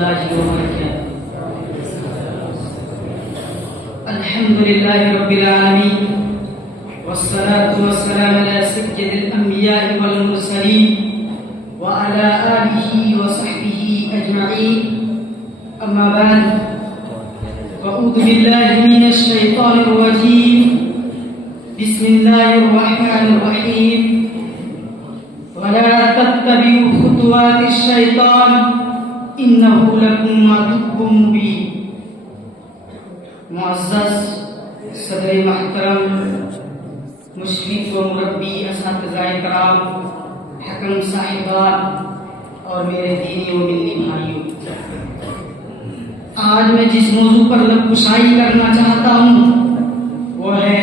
الله وبركاته. الحمد لله رب العالمين، والصلاة والسلام على سيد الأنبياء والمرسلين وعلى آله وصحبه أجمعين. أما بعد، أعوذ بالله من الشيطان الرجيم. بسم الله الرحمن الرحيم. ولا تتبعوا خطوات الشيطان إنه لكم عدو مبين. معزز صدر محترم، مشرف و مربی اساتذہ کرام، حکم صاحبان اور میرے دینی و ملی بھائیوں، آج میں جس موضوع پر لبکشائی کرنا چاہتا ہوں وہ ہے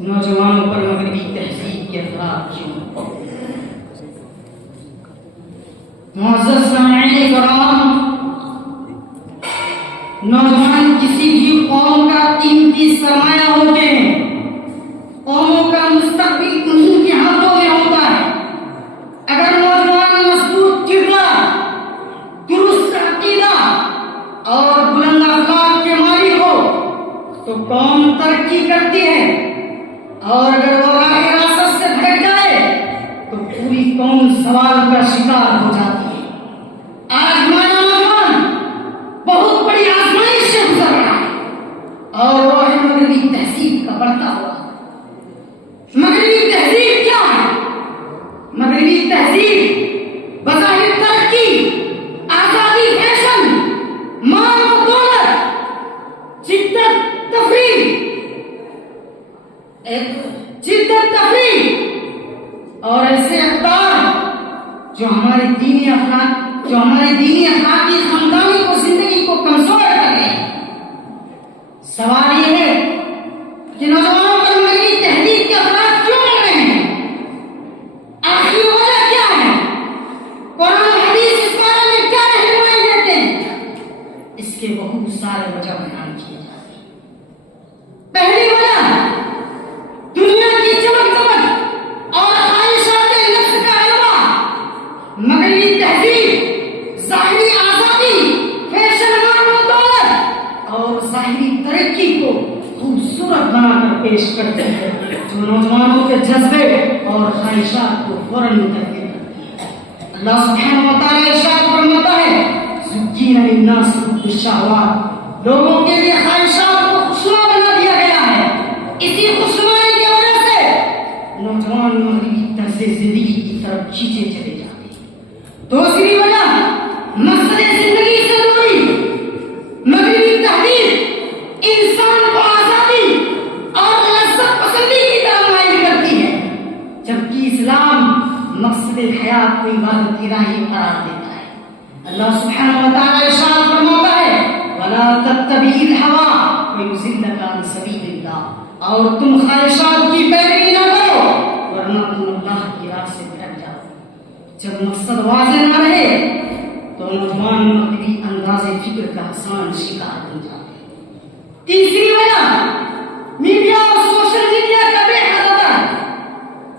نوجوانوں پر مغربی تہذیب کے اثرات کیوں۔ معزز سامعین کرام، نوجوان کسی بھی قوم کا قیمتی سرمایہ ہوتے ہیں۔ قوموں کا مستقبل انہیں کے ہاتھوں میں ہوتا ہے۔ اگر نوجوان مضبوط کردار، درست عقیدہ اور بلند اخلاق کے مالک ہو تو قوم ترقی کرتی ہے، اور اگر وہ راہ راست سے بھٹک جائے تو پوری قوم زوال کا شکار ہو جاتی ہے۔ آج ہمارا نوجوان بہت بڑی آزمائش سے گزر رہا ہے، اور وہ ہے مغربی تہذیب کا بڑھتا ہوا۔ مغربی تہذیب کیا ہے؟ مغربی تہذیب بظاہر ترقی، آزادی، فیشن، مال و دولت، جدت تفریح اور ایسے اقدار جو ہمارے دینی اخلاقی خاندانی کو، زندگی کو کمزور کر رہے ہیں۔ سوال یہ ہے کہ نوجوانوں پر مغربی تہذیب کے اثرات کیوں مل رہے ہیں؟ آخری وجہ کیا ہے؟ قرآن و حدیث اس بارے میں کیا رہنمائی دیتے ہیں؟ اس کے بہت سارے وجہ بیان کیے جاتے ہیں۔ پہلی وجہ دنیا کی چمک دمک اور خواہشات نفس کا علوہ۔ مغربی تہذیب ظاہری آزادی، فیشن، مال و دولت اور ظاہری ترقی کو خوبصورت بنا کر پیش کرتے ہیں، جو نوجوانوں کے جذبے اور خواہشات کو فوراً متاثر کرتی ہے۔ اللہ سبحانہ و تعالیٰ ارشاد فرماتا ہے، زُيِّنَ لِلنَّاسِ حُبُّ الشَّهَوَاتِ، لوگوں کے لیے خواہشات کو خوشنما بنا دیا گیا ہے۔ اسی خوشنمائی کی وجہ سے نوجوان مغربی طرز زندگی کی طرف کھینچے چلے جاتے ہیں۔ دوسری وجہ مقصد زندگی سے دوری۔ مغربی تہذیب انسان کو آزادی اور لذت پسندی کی طرف مائل کرتی ہے، جبکہ اسلام مقصد حیات کو عبادت الہی قرار دیتا ہے۔ اللہ سبحانہ و تعالیٰ ارشاد فرماتا ہے، وَلَا تَتَّبِعِ الْهَوَىٰ وَيُضِلَّكَ عَنْ سَبِيلِ اللَّهِ، اور تم خواہشات کی پیروی نہ کرو ورنہ تم اللہ کی راہ سے بھٹک جاؤ۔ جب مقصد واضح نہ رہے تو نوجوان مغربی انداز فکر کا آسان شکار بن جاتے ہیں۔ تیسری وجہ میڈیا اور سوشل میڈیا کا بے حد اثر۔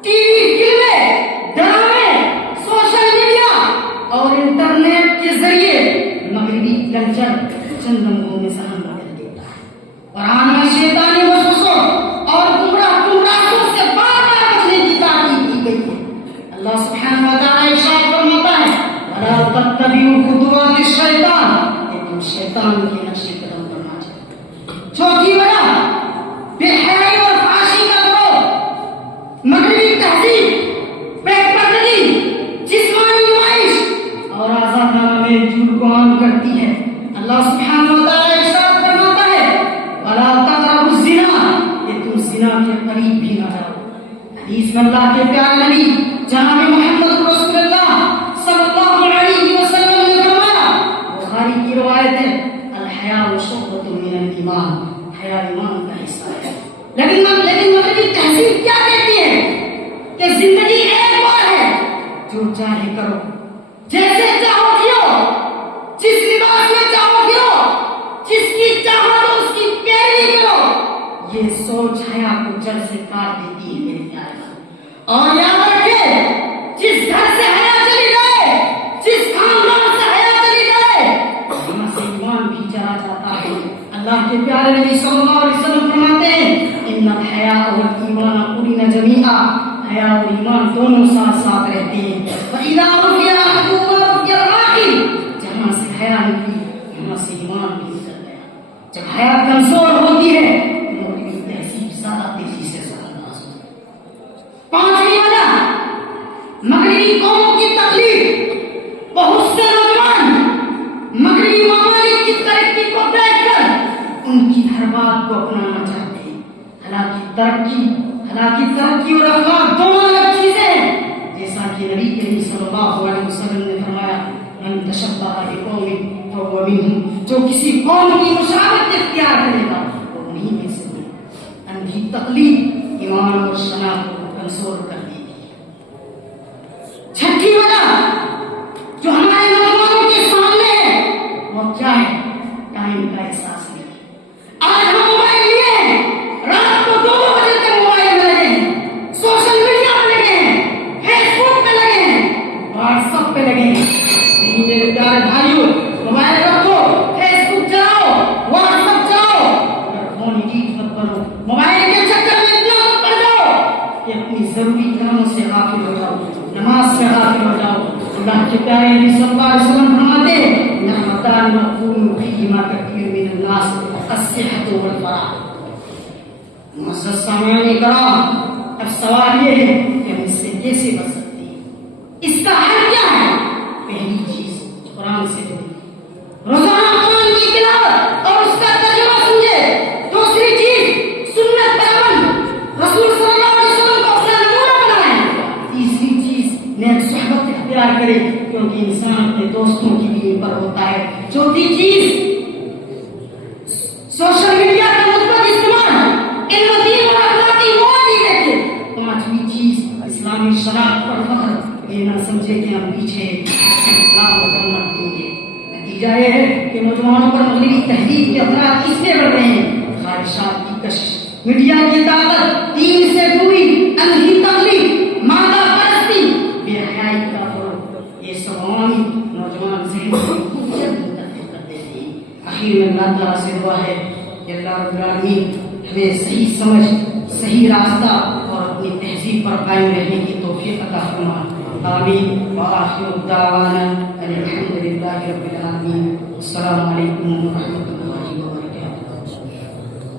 ٹی وی، فلمیں، ڈرامے، سوشل میڈیا اور انٹرنیٹ کے ذریعے مغربی کلچر چند رنگوں میں ذہن بدل دیتا ہے۔ قرآن میں شیطانی وسوسوں اور گمراہ راستوں سے بار بار بچنے کی تاکید کی گئی ہے۔ اللہ سبحانہ و تعالیٰ ارشاد فرماتا ہے، وَلَا تَتَّبِعُوا خُطُوَاتِ الشَّيْطَانِ، کہ تم شیطان کے نقش قدم پر نہ چلو۔ چوتھی وجہ بے حیائی اور فحاشی کا گروہ۔ مغربی تہذیب پیٹ پردگی، جسمانی نمائش اور آزادانہ میں جھوٹ کو عام کرتی ہے۔ اللہ سبحانہ و تعالیٰ ارشاد فرماتا ہے، وَلَا تَقْرَبُوا الزِّنَا، کہ تم زنا کے قریب بھی نہ جاؤ۔ حدیث میں اللہ کے پیارے نبی جناب محمد رسول اللہ صلی اللہ علیہ وسلم نے فرمایا، بخاری کی روایت ہے، الحیاء شعبۃ من الایمان، حیا ایمان کا حصہ ہے۔ لیکن مغربی تہذیب کیا کہتی ہے کہ زندگی ایک بار ہے، جو چاہے کرو، جیسے چاہو جیو، جس لباس میں چاہو جیو، جس کی چاہو تو اس کی پیروی کرو۔ یہ سوچ حیا کو جڑ سے کاٹ دیتی ہے میرے پیارے۔ اور یاد رکھے، جس گھر سے حیا چلی جائے، جس خاندان سے حیا چلی جائے، کے پیارے نبی صلی اللہ علیہ وسلم فرماتے ہیں ان الحیاء والایمان قرین جمیعا، حیا اور ایمان دونوں ساتھ ساتھ رہتے ہیں. فاذا رفع احدهما رفع الاخر، جہاں سے حیا نکلی وہاں سے ایمان بھی نکل گیا. جب حیا کمزور ہوتی ہے مغربی تہذیب زیادہ تیزی سے سرنداز ہوتی ہے. پانچویں وجہ مغربی قوموں کی تکلیف. بہت سے نوجوان مغربی ممالک کی ترقی کو دیکھ کر ان کی ہر بات کو اپنانا چاہتے ہیں. حالانکہ ترقی اور اخلاق دونوں الگ چیزیں ہیں. جیسا کہ نبی کریم صلی اللہ علیہ وسلم نے فرمایا من تشبہ بقوم فهو منهم، جو کسی قوم کی مشابہت اختیار کرے گا وہ انہیں میں سے ہے. اندھی تقلید ایمان اور شناخت کو کمزور کر دیتی ہے. چھٹی وجہ جو ہمارے نوجوانوں کے سامنے ہے وہ کیا ہے؟ ٹائم کا احساس نہیں. آج ہم موبائل لیے ہیں، رات کو 2 بجے تک موبائل میں لگے ہیں، سوشل میڈیا پہ لگے ہیں، فیس بک پہ لگے ہیں، واٹس ایپ پہ لگے ہیں. نہیں میرے پیارے بھائیوں، موبائل رکھو، فیس بک چلاؤ، واٹس ایپ چلاؤ، اگر فون ایڈیٹ مت کرو، موبائل کے چکر میں اتنا مت پڑ جاؤ کہ اپنی ضروری کاموں سے غافل ہو جاؤ، نماز سے غافل ہو جاؤ. اللہ کے پیارے نبی صلی اللہ علیہ وسلم فرماتے ہیں نعمتان مغبون فیہما کثیر من الناس الصحۃ والفراغ. معزز سامعین کرام، اب سوال یہ ہے کہ ہم اس سے کیسے بچ سکتے ہیں؟ اس کا حل کیا ہے؟ پہلی چیز قرآن سے روزانہ قرآن کی تلاوت اور اس کا ترجمہ سمجھے. دوسری چیز سنت پر عمل، رسول صلی اللہ علیہ وسلم کو اپنا نمونہ بنائیں. تیسری چیز نیک صحبت اختیار کرے کیونکہ انسان اپنے دوستوں کی بھی پر ہوتا ہے. چوتھی چیز سوشل میڈیا کا مثبت استعمال، علم و دین اور اخلاقی مواد دیکھے. پانچویں چیز اسلامی شناخت پر فخر، یہ نہ سمجھے کہ ہم پیچھے اسلام کو کرنا دیں گے. نتیجہ یہ ہے کہ نوجوانوں پر مغربی تہذیب کے اثرات اس لیے بڑھ رہے ہیں. خواہشات کی کشش، میڈیا کی طاقت، دین سے دوری، اندھی تقلید، مادہ پرستی، بے حیائی کا فروغ، یہ سب عوامی نوجوان ذہن کو منتقل کر دیتے ہیں. آخر میں اللہ تعالیٰ سے دعا ہے کہ اللہ رب العالمین ہمیں صحیح سمجھ، صحیح راستہ اور اپنی تہذیب پر قائم رہنے کی توفیق عطا فرمائے. آمین. وآخر دعوانا ان الحمد للہ رب العالمین. السلام علیکم ورحمۃ اللہ.